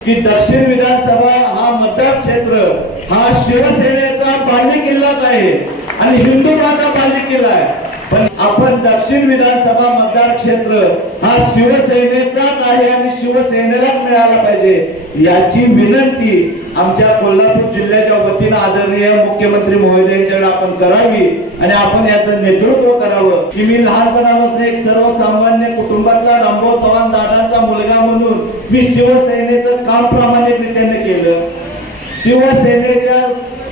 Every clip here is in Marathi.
की दक्षिण विधानसभा हा मतदार क्षेत्र हा शिवसेनेचा बालेकिल्लाच आहे आणि हिंदुत्वाचा बालेकिल्ला आहे। पण आपण दक्षिण विधानसभा मतदार क्षेत्र हा शिवसेनेचाच आहे आणि शिवसेनेलाच मिळाला पाहिजे याची विनंती आमच्या कोल्हापूर जिल्ह्याच्या वतीने आदरणीय मुख्यमंत्री महोदयांच्याकडे आपण करावी आणि आपण याचं नेतृत्व करावं। की मी लहानपणापासून एक सर्वसामान्य कुटुंबातला रामभाऊ चव्हाण दादांचा मुलगा म्हणून मी शिवसेनेचं काम प्रामाणिकपणे केलं। शिवसेनेच्या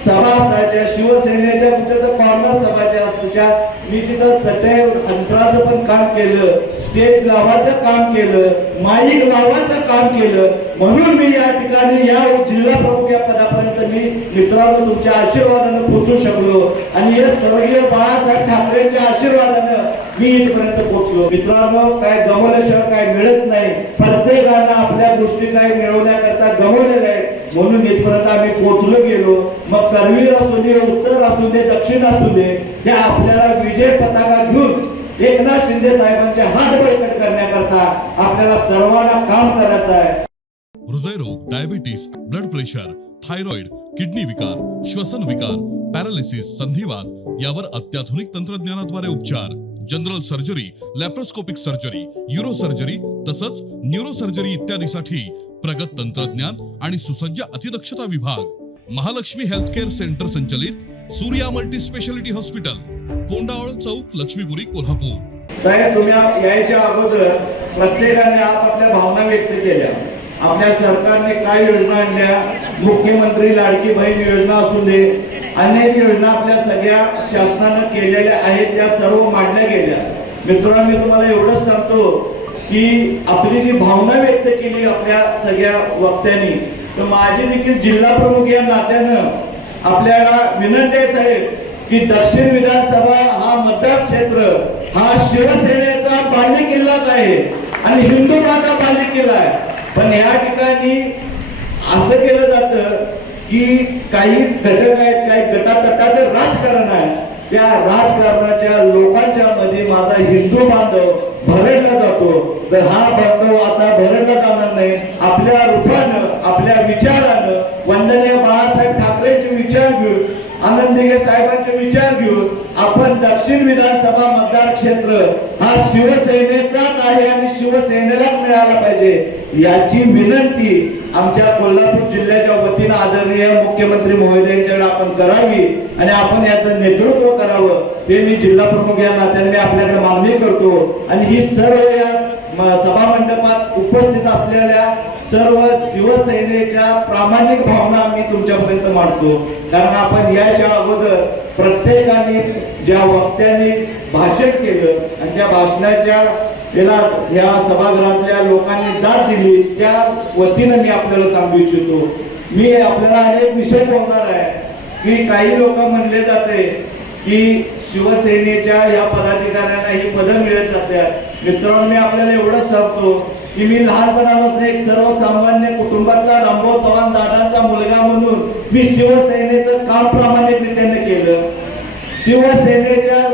सभा असायच्या, शिवसेनेच्या तिथं कॉर्नर सभाच्या असत्या, मी तिथं चटई अंतराचं पण काम केलं, स्टेज लावायचं काम केलं, माईक लावायचं काम केलं। म्हणून मी या ठिकाणी या जिल्हा प्रमुख या पदापर्यंत मी मित्रांनो तुमच्या आशीर्वादाने पोहोचू शकलो आणि हे स्वर्गीय बाळासाहेब ठाकरेंच्या आशीर्वादाने मी इथपर्यंत पोहोचलो। मित्रांनो, काय गमवल्याशिवाय काय मिळत नाही। प्रत्येकानं आपल्या गोष्टी काय मिळवण्याकरता गमवलेलं आहे, म्हणून इथपर्यंत आम्ही पोहोचलो गेलो। मग करवीर असू दे, उत्तर असू दे, दक्षिण असू दे, त्या आपल्याला विजय पताका घेऊन एकनाथ शिंदे साहेबांचे हात बळकट करण्याकरता आपल्याला सर्वांना काम करायचं आहे। हृदयरोग, diabetes, blood pressure, thyroid, kidney विकार, श्वसन विकार, पॅरालिसिस, संधिवात यावर अत्याधुनिक तंत्रज्ञानाद्वारे उपचार, general surgery, laparoscopic surgery, euro surgery तसंच न्यूरो सर्जरी इत्यादीसाठी प्रगत तंत्रज्ञान आणि सुसज्ज अतिदक्षता विभाग, महालक्ष्मी हेल्थ केअर सेंटर संचलित सूर्या मल्टी स्पेशालिटी हॉस्पिटल, कोंडावळ चौक, लक्ष्मीपुरी, कोल्हापूर। साहेब, तुम्ही यायच्या अगोदर प्रत्येकाने आपापल्या भावना व्यक्त केल्या। आपल्या सरकारने काय योजना आणल्या, मुख्यमंत्री लाडकी बहीण योजना असू दे, अनेक योजना आपल्या सगळ्या शासनाने केलेल्या आहेत, त्या सर्व मांडल्या गेल्या। मित्रांनो, मी तुम्हाला एवढंच सांगतो की आपली जी भावना व्यक्त केली आपल्या सगळ्या वक्त्यांनी, तर माझी देखील जिल्हा प्रमुख या नात्यानं आपल्याला विनंती आहे साहेब की दक्षिण विधानसभा हा मतदार क्षेत्र हा शिवसेनेचा बालेकिल्लाच आहे आणि हिंदुत्वाचा बालेकिल्ला आहे। पण या ठिकाणी असं केलं जातं की काही घटक आहेत, काही गटातटाचं राजकारण आहे, त्या राजकारणाच्या लोकांच्या मध्ये माझा हिंदू बांधव भरडला जातो। तर हा बांधव आता भरडला जाणार नाही। आपल्या रूपानं, आपल्या विचारानं, वंदनीय बाळासाहेब ठाकरेंचे विचार घेऊन, आनंद दिघे साहेबांचे विचार घेऊन आपण दक्षिण विधानसभा मतदार क्षेत्र हा शिवसेनेचाच आहे आणि शिवसेनेलाच मिळाला पाहिजे याची विनंती आमच्या कोल्हापूर जिल्ह्याच्या वतीने आदरणीय मुख्यमंत्री महोदयांच्याकडे आपण करावी आणि आपण याचं नेतृत्व करावं। ते मी जिल्हा प्रमुख या नात्याने आपल्याकडे मागणी करतो आणि ही सर्व या सभा मंडपात उपस्थित असलेल्या सर्व शिवसेनेच्या प्रामाणिक भावना मी तुमच्यापर्यंत मांडतो। कारण आपण याच्या अगोदर प्रत्येकाने ज्या वक्त्यांनी भाषण केलं आणि त्या भाषणाच्या या सभागृहातल्या लोकांनी दाद दिली, त्या वतीनं मी आपल्याला सांगू इच्छितो। मी आपल्याला अनेक विषय बोलणार आहे की काही लोक म्हणले जाते की शिवसेनेच्या या पदाधिकाऱ्यांना ही पदं मिळत जातात। मित्रांनो, मी आपल्याला एवढंच सांगतो की मी लहानपणापासून एक सर्वसामान्य कुटुंबातला रामभाऊ चव्हाण दादांचा मुलगा म्हणून मी शिवसेनेचं काम प्रामाणिकपणे केलं। शिवसेनेच्या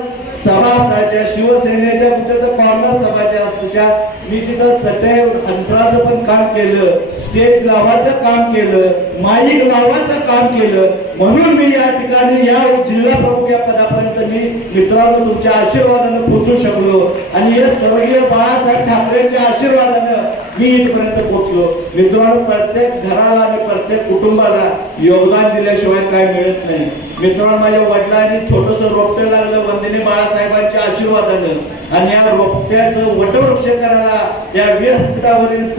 सभा असायच्या, शिवसेनेच्या तिथं कॉर्नर सभाच्या असत्या, मी तिथं चटई अंतराचं पण काम केलं, स्टेज लावायचं काम केलं, माईक लावायचं काम केलं। म्हणून मी या ठिकाणी या जिल्हा प्रमुख या पदापर्यंत मी मित्रांनो तुमच्या आशीर्वादाने पोहोचू शकलो आणि हे स्वर्गीय बाळासाहेब ठाकरेंच्या आशीर्वादाने मी इथपर्यंत पोहोचलो। मित्रांनो, प्रत्येक घराला आणि प्रत्येक कुटुंबाला योगदान दिल्याशिवाय काय मिळत नाही। मित्रांनो, माझ्या वडिलांनी छोटंसं रोपटं लागलं वंदनीय बाळासाहेबांच्या आशीर्वादानं आणि या रोपट्याचं वटवृक्ष करायला या व्यासपीठावरील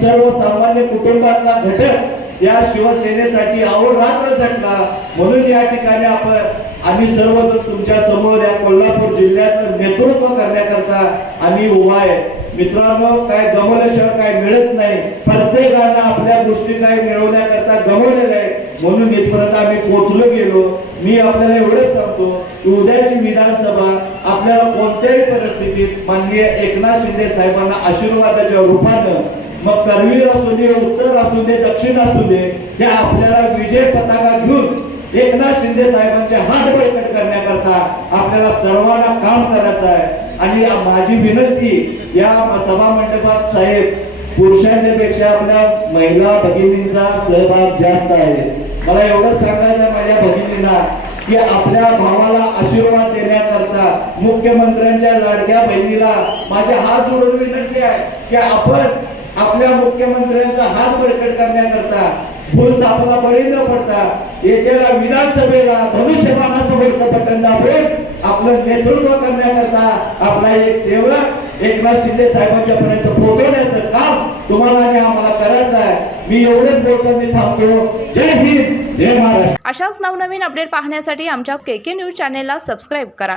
सर्वसामान्य कुटुंबातला घटक या शिवसेनेसाठी अहोरात्र झटला। म्हणून या ठिकाणी आम्ही सर्वजण तुमच्या समोर या कोल्हापूर जिल्ह्याचं नेतृत्व करण्याकरता आम्ही उभा आहे। मित्रांनो, काय गमवल्याशिवाय काय मिळत नाही। प्रत्येकानं आपल्या गोष्टी काय मिळवण्याकरता गमवलेलं आहे, म्हणून इथपर्यंत आम्ही पोहोचलो गेलो। मी आपल्याला एवढंच सांगतो की उद्याची विधानसभा आपल्याला कोणत्याही परिस्थितीत माननीय एकनाथ शिंदे साहेबांना आशीर्वादाच्या रूपानं, मग करवीर असू दे, उत्तर असू दे, दक्षिण असू दे, त्या आपल्याला विजय पताका घेऊन एकनाथ शिंदे साहेबांचे हात बळकट करण्याकरता आपल्याला सर्वांना काम करायचं आहे। आणि माझी विनंती या सभा मंडपात साहेब पुरुषांपेक्षा आपल्या महिला भगिनींचा सहभाग जास्त आहे. मला एवढं सांगायचं माझ्या भगिनींना की आपल्या भावाला आशीर्वाद देण्याकरता मुख्यमंत्र्यांच्या लाडक्या बहिणीला माझे हात जोडून विनंती आहे की आपण आपल्या मुख्यमंत्र्यांचा हात बळकट करण्याकरता भूल आपला बळी न पडता येत्या विधानसभेला धनुष्यबाणासमोरचं बटन दाबून आपलं नेतृत्व करण्याकरता आपला एक सेवक एकनाथ शिंदे साहेबांच्या पर्यंत पोहोचवण्याचं काम तुम्हाला आणि आम्हाला करायचं आहे. मी एवढेच बोलताना थांबतो. जय हिंद, जय महाराष्ट्र. अशाच नवनवीन अपडेट पाहण्यासाठी आमच्या KK न्यूज चॅनेलला सबस्क्राईब करा.